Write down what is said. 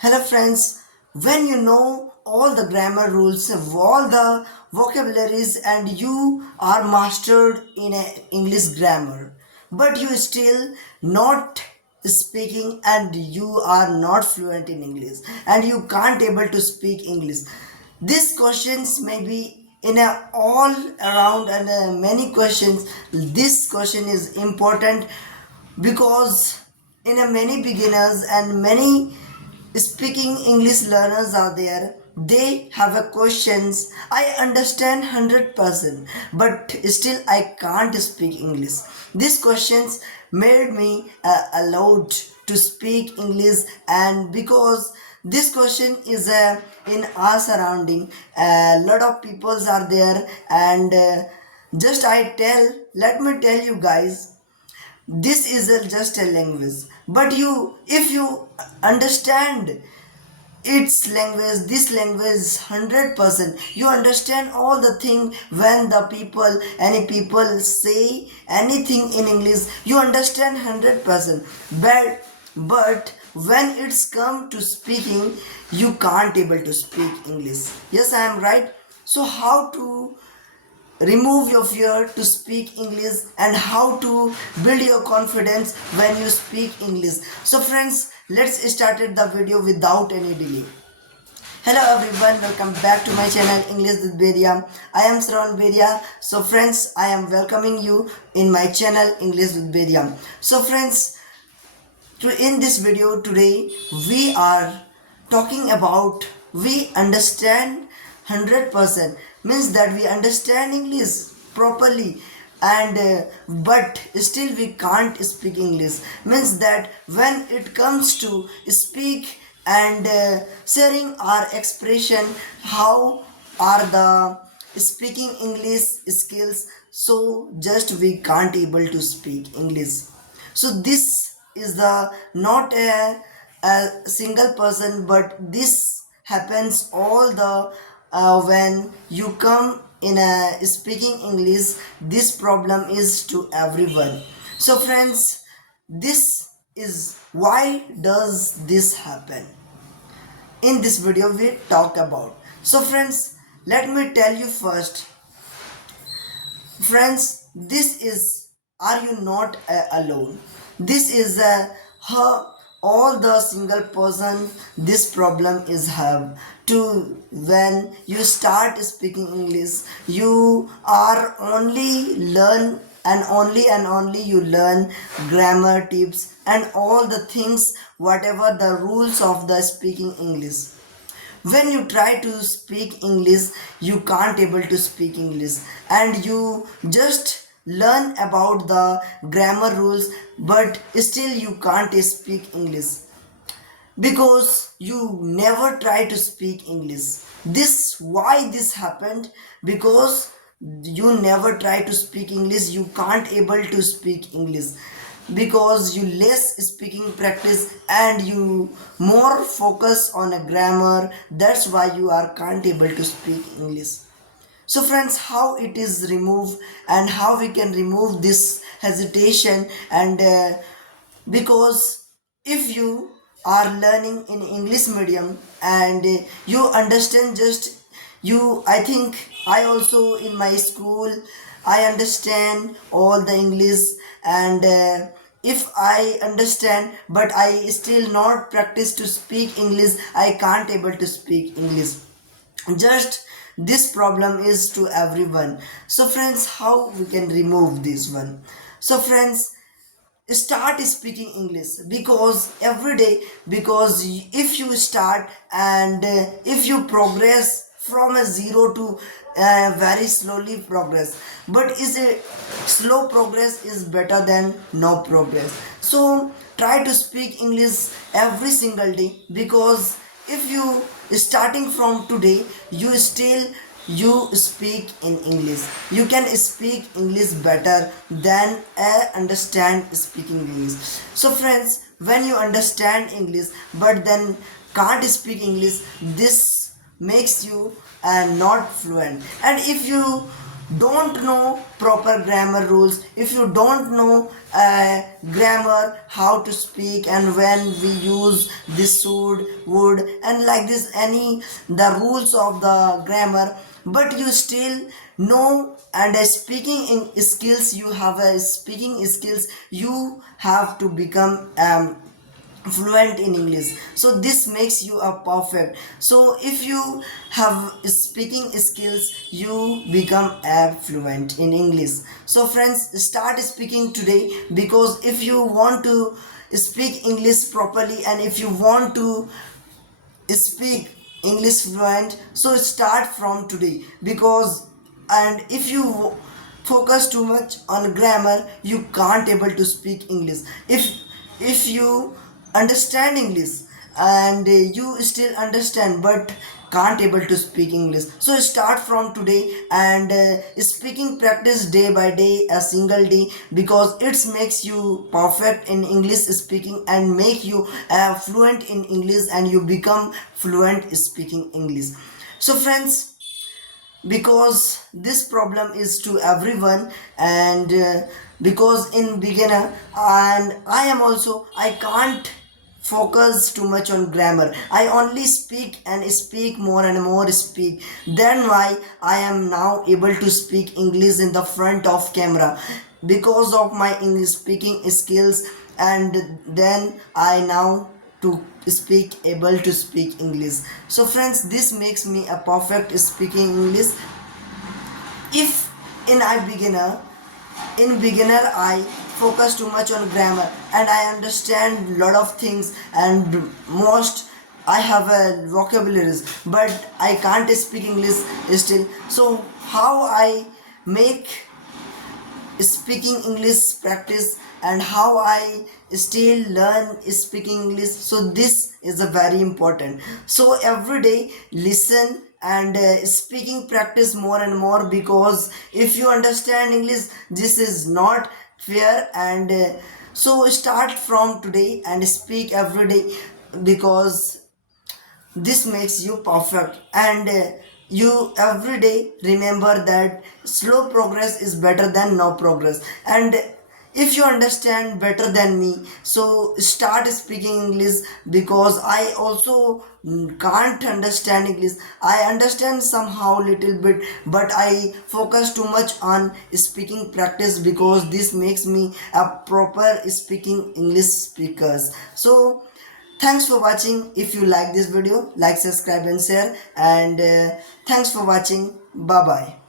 Hello friends, when you know all the grammar rules, all the vocabularies and you are mastered in a English grammar, but you still not speaking and you are not fluent in English and you can't able to speak English. These questions may be in a all around and many questions. This question is important because in a many beginners and many speaking English learners are there. They have a questions. I understand 100%, but still I can't speak English. These questions made me allowed to speak English, and because this question is in our surrounding, a lot of peoples are there, and just I tell. Let me tell you guys, this is just a language, but you if you understand its language, this language 100%, you understand all the thing. When the people, any people say anything in English, you understand 100%, but when it's come to speaking, you can't able to speak English. Yes, I am right. So how to remove your fear to speak English and how to build your confidence when you speak English? So friends, let's start the video without any delay. Hello everyone, welcome back to my channel English with Bedia. I am Shravan Bedia. So friends, I am welcoming you in my channel English with Bedia. So friends, in this video today we are talking about we understand 100%, means that we understand English properly, and but still we can't speak English, means that when it comes to speak and sharing our expression, how are the speaking English skills, so just we can't able to speak English. So this is the not a single person, but this happens all the when you come in a speaking English, this problem is to everyone. So friends, this is why does this happen. In this video we talk about. So friends, let me tell you first. Friends, this is, are you not alone? This is her, all the single person this problem is have to. When you start speaking English, you are only learn and only you learn grammar tips and all the things, whatever the rules of the speaking English. When you try to speak English, you can't able to speak English, and you just learn about the grammar rules, but still you can't speak English because you never try to speak English. This why this happened, because you never try to speak English, you can't able to speak English because you less speaking practice and you more focus on a grammar. That's why you are can't able to speak English. So friends, how it is removed and how we can remove this hesitation, and because if you are learning in English medium and you understand just you, I think I also in my school I understand all the English, and if I understand but I still not practice to speak English, I can't able to speak English. Just this problem is to everyone. So friends, how we can remove this one? So friends, start speaking English, because every day, because if you start and if you progress from a zero to very slowly progress, but is a slow progress is better than no progress. So try to speak English every single day, because if you starting from today, you still you speak in English, you can speak English better than understand speaking English. So friends, when you understand English but then can't speak English, this makes you not fluent. And if you don't know proper grammar rules, if you don't know grammar, how to speak and when we use this should, would, and like this any the rules of the grammar, but you still know and speaking in skills, you have a speaking skills, you have to become fluent in English. So this makes you a perfect. So if you have speaking skills, you become a fluent in English. So friends, start speaking today, because if you want to speak English properly and if you want to speak English fluent, so start from today. Because and if you focus too much on grammar, you can't able to speak English. If you understand English and you still understand but can't able to speak English, so start from today and speaking practice day by day, a single day, because it makes you perfect in English speaking and make you fluent in English and you become fluent speaking English. So friends, because this problem is to everyone, and because in beginner and I am also, I can't focus too much on grammar, I only speak and speak more and more speak, then why I am now able to speak English in the front of camera, because of my English speaking skills, and then I now to speak able to speak English. So friends, this makes me a perfect speaking English. If in beginner I focus too much on grammar and I understand lot of things, and most I have a vocabularies, but I can't speak English still. So how I make speaking English practice and how I still learn speaking English. So this is a very important. So every day listen and speaking practice more and more, because if you understand English, this is not fair, and so start from today and speak every day, because this makes you perfect, and you every day remember that slow progress is better than no progress. And if you understand better than me, so start speaking English, because I also can't understand English, I understand somehow little bit, but I focus too much on speaking practice, because this makes me a proper speaking English speakers. So thanks for watching. If you like this video, like, subscribe and share, and thanks for watching. Bye bye.